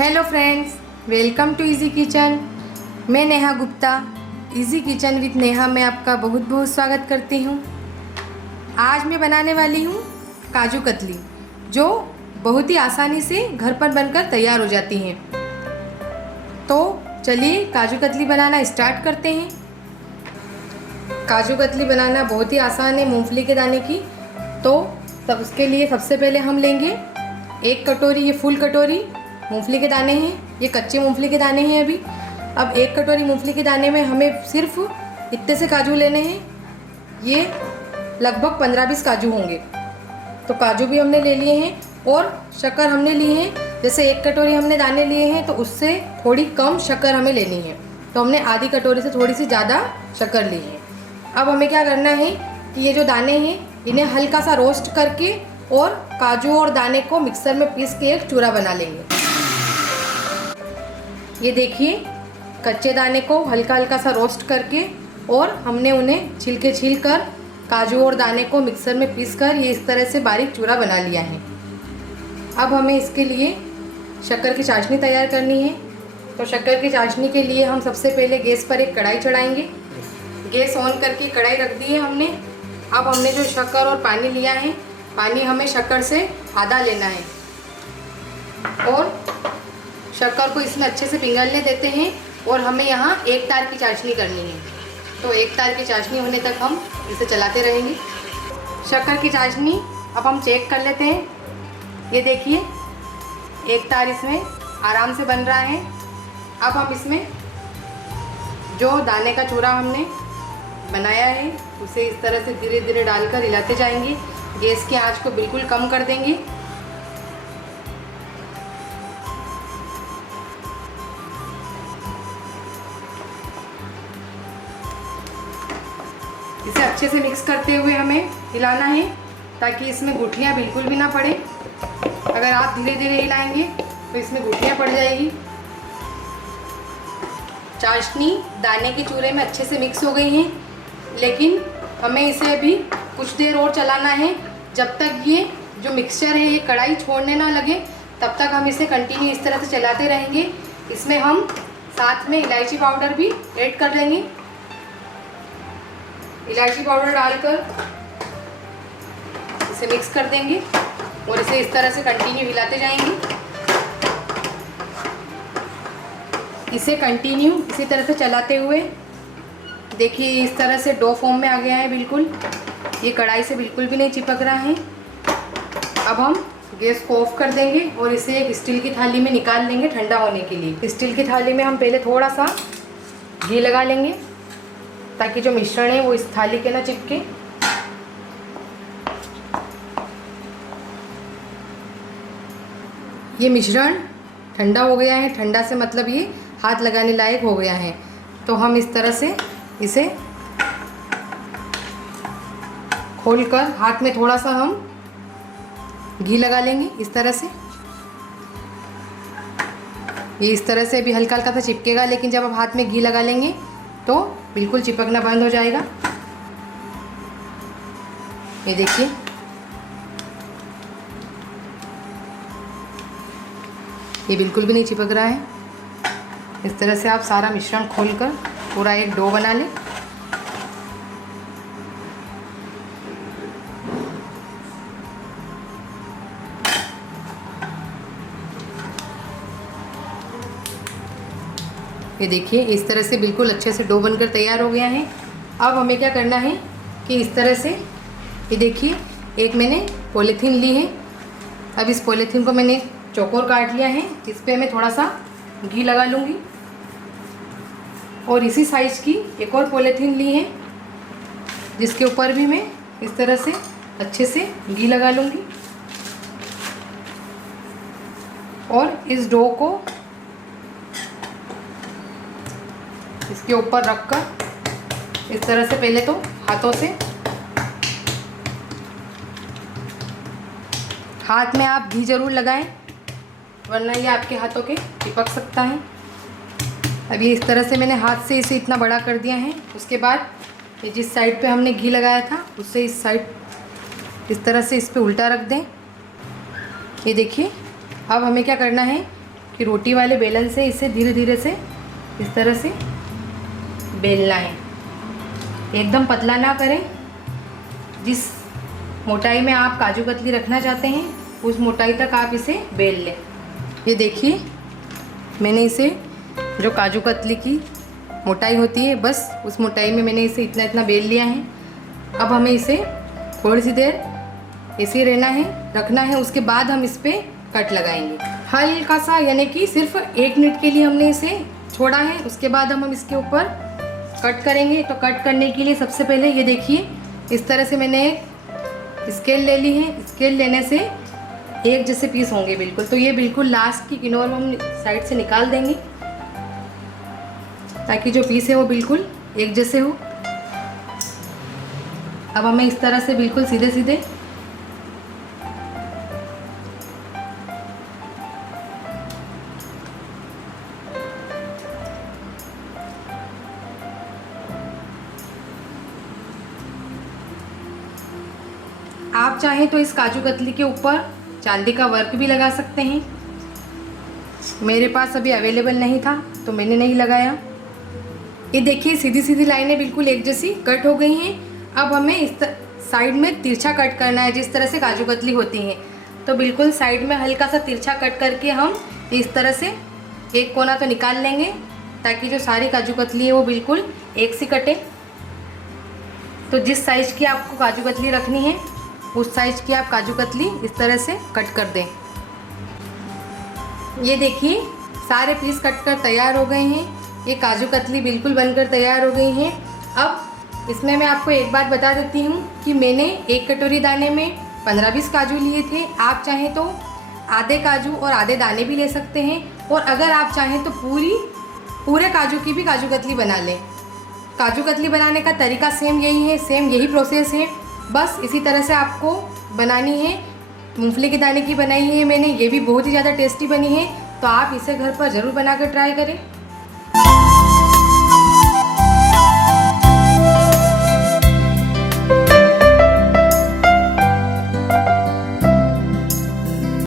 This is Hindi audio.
Hello friends, welcome to easy kitchen. मैं Neha Gupta, easy kitchen with Neha में आपका बहुत बहुत स्वागत करती हूँ। आज मैं बनाने वाली हूँ काजू कतली, जो बहुत ही आसानी से घर पर बनकर तैयार हो जाती हैं। तो चलिए काजू कतली बनाना स्टार्ट करते हैं। काजू कतली बनाना बहुत ही आसान है मूंगफली के दाने की। तो तब उसके लिए सबसे पहले हम लेंगे 1 कटोरी, ये फुल कटोरी मूंगफली के दाने हैं। ये कच्चे मूंगफली के दाने हैं अभी। अब 1 कटोरी मूंगफली के दाने में हमें सिर्फ इतने से काजू लेने हैं। ये लगभग 15-20 काजू होंगे। तो काजू भी हमने ले लिए हैं और शक्कर हमने ली है। जैसे 1 कटोरी हमने दाने लिए हैं तो उससे थोड़ी कम शक्कर हमें लेनी है। तो हमने आधी कटोरी से थोड़ी सी ज़्यादा शक्कर ली है। अब हमें क्या करना है कि ये जो दाने हैं इन्हें हल्का सा रोस्ट करके और काजू और दाने को मिक्सर में पीस के एक चूरा बना लेंगे। ये देखिए, कच्चे दाने को हल्का हल्का सा रोस्ट करके और हमने उन्हें छिलके छीलकर काजू और दाने को मिक्सर में पीसकर ये इस तरह से बारीक चूरा बना लिया है। अब हमें इसके लिए शक्कर की चाशनी तैयार करनी है। तो शक्कर की चाशनी के लिए हम सबसे पहले गैस पर एक कढ़ाई चढ़ाएंगे। गैस ऑन करके कढ़ाई रख दी है हमने। अब हमने जो शक्कर और पानी लिया है, पानी हमें शक्कर से आधा लेना है और शक्कर को इसमें अच्छे से पिघलने देते हैं। और हमें यहाँ 1 तार की चाशनी करनी है। तो 1 तार की चाशनी होने तक हम इसे चलाते रहेंगे। शक्कर की चाशनी अब हम चेक कर लेते हैं। ये देखिए, 1 तार इसमें आराम से बन रहा है। अब हम इसमें जो दाने का चूरा हमने बनाया है उसे इस तरह से धीरे धीरे डालकर हिलाते जाएंगे। गैस की आंच को बिल्कुल कम कर देंगे। इसे अच्छे से मिक्स करते हुए हमें हिलाना है ताकि इसमें गुठलियाँ बिल्कुल भी ना पड़े। अगर आप धीरे धीरे हिलाएंगे तो इसमें गुठलियाँ पड़ जाएगी। चाशनी दाने के चूरे में अच्छे से मिक्स हो गई है, लेकिन हमें इसे अभी कुछ देर और चलाना है। जब तक ये जो मिक्सचर है ये कढ़ाई छोड़ने ना लगे तब तक हम इसे कंटिन्यू इस तरह से चलाते रहेंगे। इसमें हम साथ में इलायची पाउडर भी ऐड कर लेंगे। इलायची पाउडर डालकर इसे मिक्स कर देंगे और इसे इस तरह से कंटिन्यू हिलाते जाएंगे। इसे कंटिन्यू इसी तरह से चलाते हुए देखिए इस तरह से डो फॉर्म में आ गया है। बिल्कुल ये कढ़ाई से बिल्कुल भी नहीं चिपक रहा है। अब हम गैस को ऑफ कर देंगे और इसे एक स्टील की थाली में निकाल लेंगे ठंडा होने के लिए। स्टील की थाली में हम पहले थोड़ा सा घी लगा लेंगे ताकि जो मिश्रण है वो इस थाली के ना चिपके। ये मिश्रण ठंडा हो गया है। ठंडा से मतलब ये हाथ लगाने लायक हो गया है। तो हम इस तरह से इसे खोलकर हाथ में थोड़ा सा हम घी लगा लेंगे इस तरह से। ये इस तरह से भी हल्का हल्का सा चिपकेगा, लेकिन जब आप हाथ में घी लगा लेंगे तो बिल्कुल चिपकना बंद हो जाएगा। ये देखिए, ये बिल्कुल भी नहीं चिपक रहा है। इस तरह से आप सारा मिश्रण खोलकर पूरा एक डो बना लें। ये देखिए, इस तरह से बिल्कुल अच्छे से डो बनकर तैयार हो गया है। अब हमें क्या करना है कि इस तरह से ये देखिए, एक मैंने पॉलीथीन ली है। अब इस पॉलीथीन को मैंने चौकोर काट लिया है। इस पर मैं थोड़ा सा घी लगा लूँगी और इसी साइज़ की एक और पॉलीथीन ली है जिसके ऊपर भी मैं इस तरह से अच्छे से घी लगा लूँगी और इस डो को इसके ऊपर रखकर इस तरह से पहले तो हाथों से, हाथ में आप घी ज़रूर लगाएं वरना ये आपके हाथों के चिपक सकता है। अब ये इस तरह से मैंने हाथ से इसे इतना बड़ा कर दिया है। उसके बाद ये जिस साइड पे हमने घी लगाया था उससे इस साइड इस तरह से इस पे उल्टा रख दें। ये देखिए, अब हमें क्या करना है कि रोटी वाले बेलन से इसे धीरे धीरे से इस तरह से बेलना है। एकदम पतला ना करें। जिस मोटाई में आप काजू कतली रखना चाहते हैं उस मोटाई तक आप इसे बेल लें। ये देखिए, मैंने इसे जो काजू कतली की मोटाई होती है बस उस मोटाई में मैंने इसे इतना इतना बेल लिया है। अब हमें इसे थोड़ी सी देर ऐसे रखना है। उसके बाद हम इस पर कट लगाएंगे हल्का सा, यानी कि सिर्फ 1 मिनट के लिए हमने इसे छोड़ा है। उसके बाद हम इसके ऊपर कट करेंगे। तो कट करने के लिए सबसे पहले ये देखिए, इस तरह से मैंने एक स्केल ले ली है। स्केल लेने से एक जैसे पीस होंगे बिल्कुल। तो ये बिल्कुल लास्ट की किनार में हम साइड से निकाल देंगे ताकि जो पीस है वो बिल्कुल एक जैसे हो। अब हमें इस तरह से बिल्कुल सीधे सीधे आप चाहें तो इस काजू कतली के ऊपर चांदी का वर्क भी लगा सकते हैं। मेरे पास अभी अवेलेबल नहीं था तो मैंने नहीं लगाया। ये देखिए, सीधी सीधी लाइनें बिल्कुल एक जैसी कट हो गई हैं। अब हमें इस साइड में तिरछा कट करना है, जिस तरह से काजू कतली होती हैं। तो बिल्कुल साइड में हल्का सा तिरछा कट करके हम इस तरह से एक कोना तो निकाल लेंगे ताकि जो सारी काजू कतली है वो बिल्कुल एक सी कटे। तो जिस साइज़ की आपको काजू कतली रखनी है उस साइज़ की आप काजू कतली इस तरह से कट कर दें। ये देखिए, सारे पीस कट कर तैयार हो गए हैं। ये काजू कतली बिल्कुल बनकर तैयार हो गई हैं। अब इसमें मैं आपको एक बात बता देती हूँ कि मैंने 1 कटोरी दाने में 15-20 काजू लिए थे। आप चाहें तो आधे काजू और आधे दाने भी ले सकते हैं। और अगर आप चाहें तो पूरे काजू की भी काजू कतली बना लें। काजू कतली बनाने का तरीका सेम यही है, सेम यही प्रोसेस है। बस इसी तरह से आपको बनानी है। मूंगफली के दाने की बनाई है मैंने, ये भी बहुत ही ज़्यादा टेस्टी बनी है। तो आप इसे घर पर ज़रूर बना कर ट्राई करें।